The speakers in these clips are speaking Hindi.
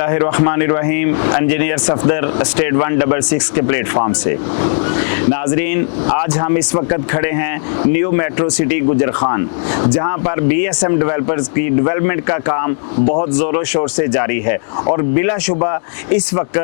बिस्मिल्लाहिर्रहमानिर्रहीम। इंजीनियर सफदर स्टेट 166 के प्लेटफॉर्म से नाजरीन, आज हम इस वक्त खड़े हैं न्यू मेट्रो सिटी गुजर खान, जहां पर BSM डेवलपर्स की डेवलपमेंट का काम बहुत ज़ोरों शोर से जारी है और बिलाशुबा इस वक्त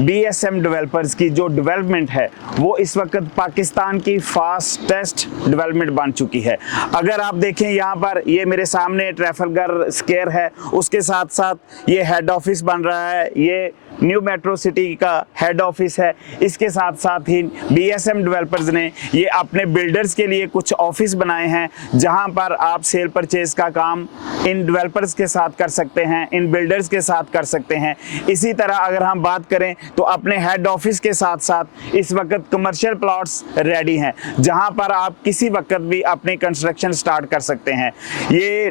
BSM डेवलपर्स की जो डेवलपमेंट है वो इस वक्त पाकिस्तान की फास्टेस्ट डेवलपमेंट बन चुकी है। अगर आप देखें यहाँ पर, ये मेरे सामने ट्रैफलगर स्क्वायर है, उसके साथ साथ ये हेड ऑफिस बन रहा है, ये न्यू मेट्रो सिटी का हेड ऑफिस है। इसके साथ साथ ही BSM डेवलपर्स ने ये अपने बिल्डर्स के लिए कुछ ऑफिस बनाए हैं, जहां पर आप सेल परचेज का काम इन डेवलपर्स के साथ कर सकते हैं, इन बिल्डर्स के साथ कर सकते हैं। इसी तरह अगर हम बात करें तो अपने हेड ऑफिस के साथ साथ इस वक्त कमर्शियल प्लॉट्स रेडी हैं, जहां पर आप किसी वक्त भी अपनी कंस्ट्रक्शन स्टार्ट कर सकते हैं। ये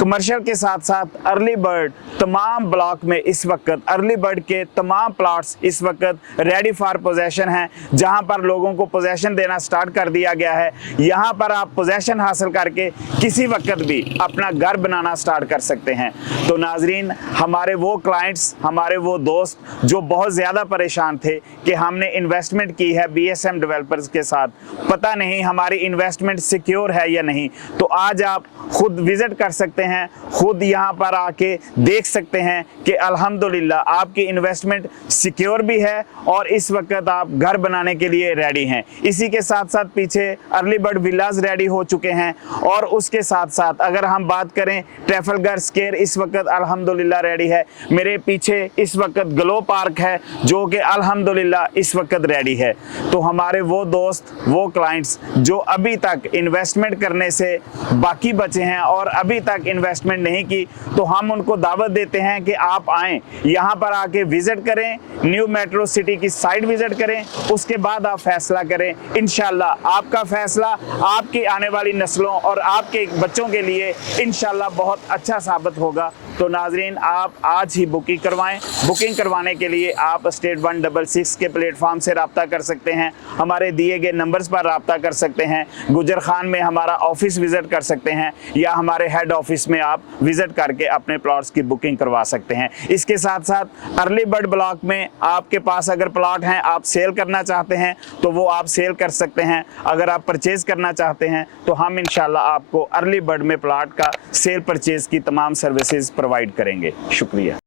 कमर्शियल के साथ साथ अर्ली बर्ड तमाम ब्लॉक में इस वक्त अर्ली बर्ड के तमाम प्लॉट्स इस वक्त रेडी फॉर पोजेशन हैं, जहां पर लोगों को पोजेशन देना स्टार्ट कर दिया गया है। यहां पर आप पोजेशन हासिल करके किसी वक्त भी अपना घर बनाना स्टार्ट कर सकते हैं। तो नाजरीन, हमारे वो क्लाइंट्स, हमारे वो दोस्त जो बहुत ज़्यादा परेशान थे कि हमने इन्वेस्टमेंट की है BSM डेवलपर्स के साथ, पता नहीं हमारी इन्वेस्टमेंट सिक्योर है या नहीं, तो आज आप खुद विजिट कर सकते हैं, खुद यहाँ पर आके देख सकते हैं कि अल्हम्दुलिल्लाह आपकी इन्वेस्टमेंट सिक्योर भी है और इस वक्त आप घर बनाने के लिए रेडी हैं। इसी के साथ साथ पीछे अर्ली बर्ड विलाज रेडी हो चुके हैं और उसके साथ साथ अगर हम बात करें ट्रैफलगर स्क्वायर इस वक्त अल्हम्दुलिल्लाह रेडी है। मेरे पीछे इस वक्त ग्लो पार्क है जो कि अल्हम्दुलिल्लाह इस वक्त रेडी है। तो हमारे वो दोस्त, वो क्लाइंट्स जो अभी तक इन्वेस्टमेंट करने से बाकी बचे हैं और अभी तक इन्वेस्टमेंट नहीं की, तो हम उनको दावत देते हैं कि आप आएँ, यहाँ पर आके विजिट करें, न्यू मेट्रो सिटी की साइट विजिट करें, उसके बाद आप फैसला करें। इंशाल्लाह आपका फैसला आपकी आने वाली नस्लों और आपके बच्चों के लिए इंशाल्लाह बहुत अच्छा साबित होगा। तो नाजरीन, आप आज ही बुकिंग करवाएं। बुकिंग करवाने के लिए आप स्टेट 166 के प्लेटफॉर्म से रब्ता कर सकते हैं, हमारे दिए गए नंबर्स पर रब्ता कर सकते हैं, गुजर खान में हमारा ऑफिस विजिट कर सकते हैं या हमारे हेड ऑफिस में आप विजिट करके अपने प्लॉट्स की बुकिंग करवा सकते हैं। इसके साथ साथ अर्ली बर्ड ब्लॉक में आपके पास अगर प्लॉट हैं, आप सेल करना चाहते हैं तो वो आप सेल कर सकते हैं। अगर आप परचेज करना चाहते हैं तो हम इंशाल्लाह आपको अर्ली बर्ड में प्लॉट का सेल परचेज की तमाम सर्विसेज प्रोवाइड करेंगे। शुक्रिया।